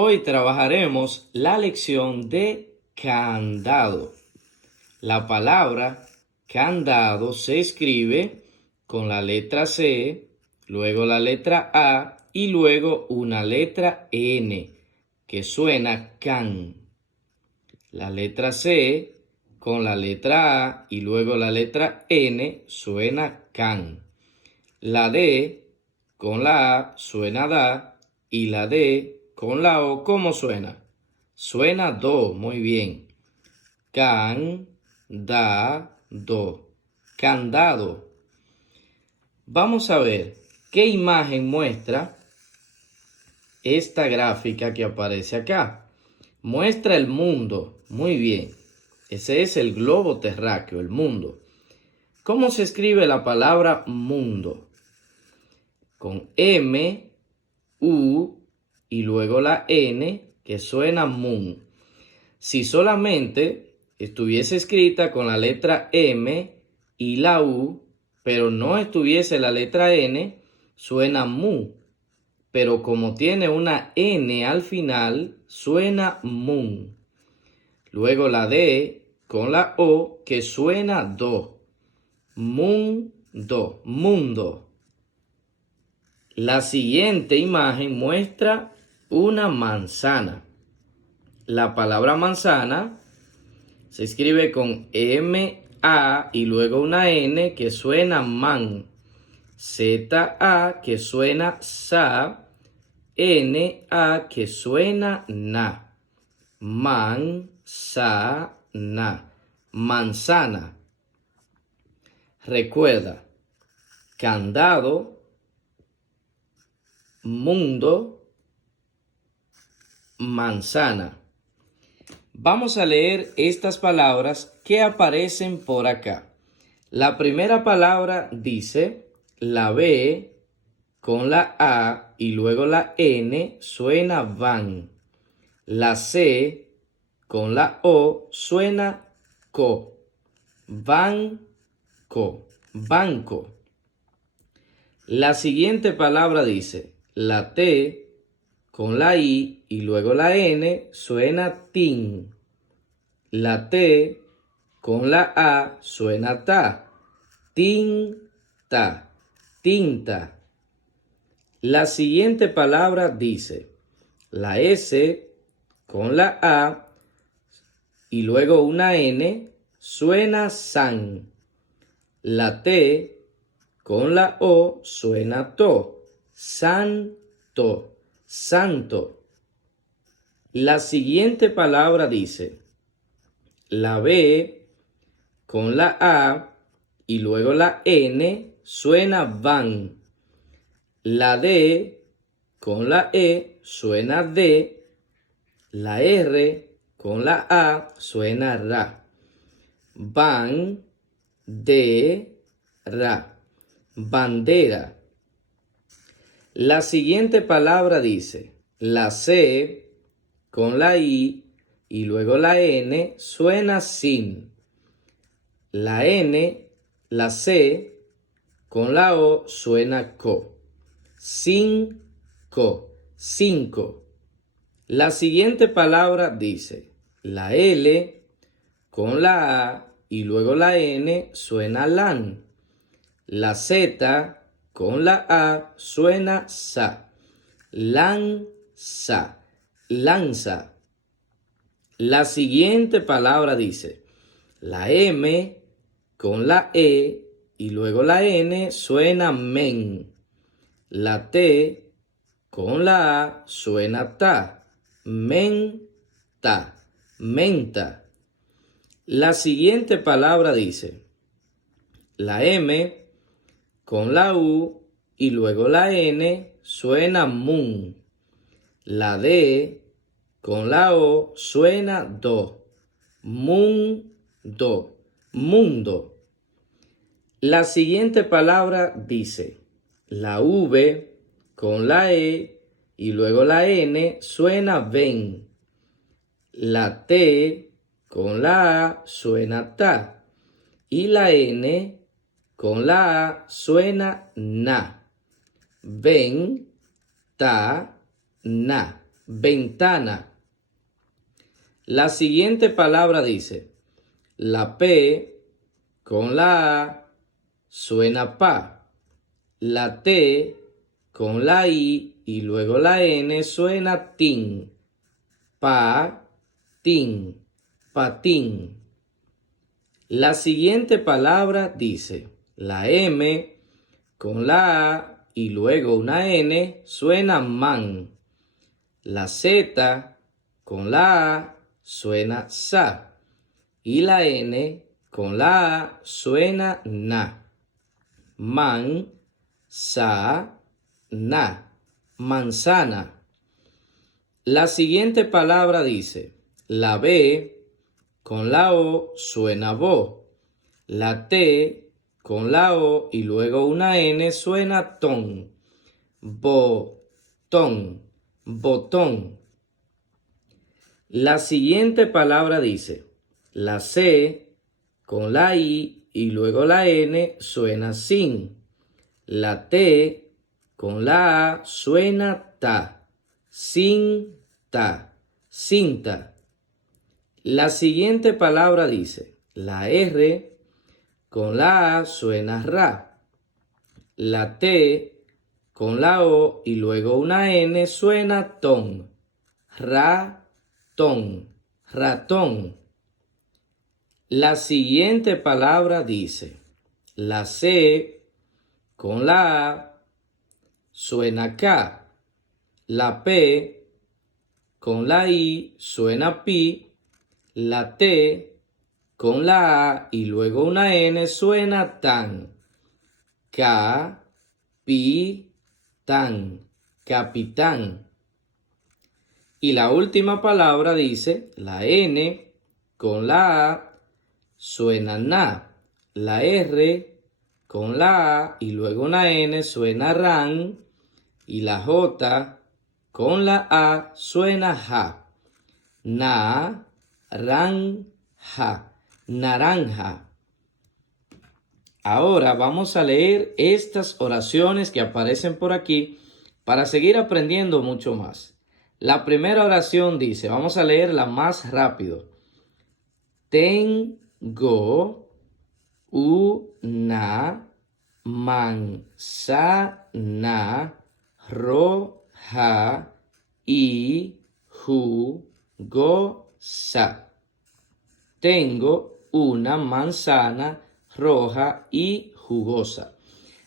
Hoy trabajaremos la lección de candado. La palabra candado se escribe con la letra C, luego la letra A y luego una letra N que suena can. La letra C con la letra A y luego la letra N suena can. La D con la A suena da y la D con la O, ¿cómo suena? Suena do, muy bien. Can, da, do. Candado. Vamos a ver qué imagen muestra esta gráfica que aparece acá. Muestra el mundo, muy bien. Ese es el globo terráqueo, el mundo. ¿Cómo se escribe la palabra mundo? Con M, U y luego la N que suena moon. Si solamente estuviese escrita con la letra M y la U, pero no estuviese la letra N, suena mu. Pero como tiene una N al final, suena moon. Luego la D con la O que suena do. Mundo, mundo. La siguiente imagen muestra una manzana. La palabra manzana se escribe con M-A y luego una N que suena man. Z-A que suena sa. N-A que suena na. Man-sa-na. Manzana. Recuerda, candado, mundo, manzana. Vamos a leer estas palabras que aparecen por acá. La primera palabra dice, la B con la A y luego la N suena van. La C con la O suena co. Banco, banco. La siguiente palabra dice, la T con la I y luego la N suena tin. La T con la A suena ta. Tinta, tinta. La siguiente palabra dice, la S con la A y luego una N suena san. La T con la O suena to. Santo, santo. La siguiente palabra dice, la B con la A y luego la N suena van. La D con la E suena de. La R con la A suena ra. Van, de, ra. Bandera. La siguiente palabra dice, la C con la I y luego la N suena sin. La N, la C con la O suena co. Cinco, cinco. La siguiente palabra dice, la L con la A y luego la N suena lan. La Z con la A suena sa. Lanza, lanza. La siguiente palabra dice, la M con la E y luego la N suena men. La T con la A suena ta. Menta, menta. La siguiente palabra dice, la M con la U y luego la N suena mun. La D con la O suena do. Mundo, mundo. La siguiente palabra dice, la V con la E y luego la N suena ven. La T con la A suena ta. Y la N con la A suena na. Ven, ta, na. ventana. La siguiente palabra dice, la P con la A suena pa. La T con la I y luego la N suena tin. Patín, patín. La siguiente palabra dice, la M con la A y luego una N suena man. La Z con la A suena sa y la N con la A suena na. Man, sa, na, manzana. La siguiente palabra dice, la B con la O suena bo. La T con la O y luego una N suena ton. Botón, botón. La siguiente palabra dice, la C con la I y luego la N suena sin. La T con la A suena ta. Cinta, cinta. La siguiente palabra dice, la R con la A suena ra. La T con la O y luego una N suena ton. Ratón, ratón. La siguiente palabra dice, la C con la A suena K. La P con la I suena pi. La T con la A y luego una N suena tan. Capitán, capitán. Y la última palabra dice, la N con la A suena na. La R con la A y luego una N suena ran. Y la J con la A suena ja. Naranja, naranja. Ahora vamos a leer estas oraciones que aparecen por aquí para seguir aprendiendo mucho más. La primera oración dice, vamos a leerla más rápido. Tengo una manzana roja y jugosa. Tengo una manzana roja y jugosa.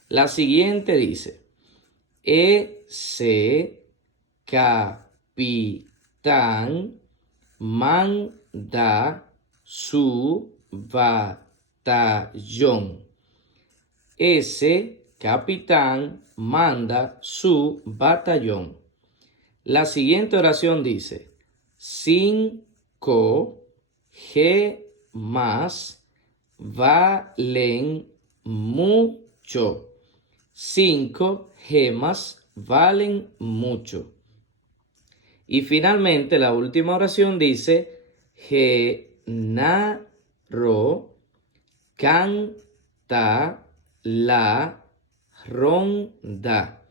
La siguiente dice, ese capitán manda su batallón. Ese capitán manda su batallón. La siguiente oración dice, 5 gemas valen mucho. 5 gemas valen mucho. Y finalmente la última oración dice, Genaro canta la ronda.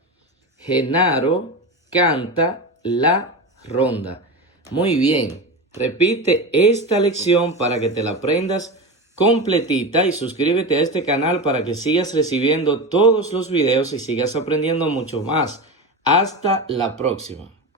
Genaro canta la ronda. Muy bien, repite esta lección para que te la aprendas completita y suscríbete a este canal para que sigas recibiendo todos los videos y sigas aprendiendo mucho más. Hasta la próxima.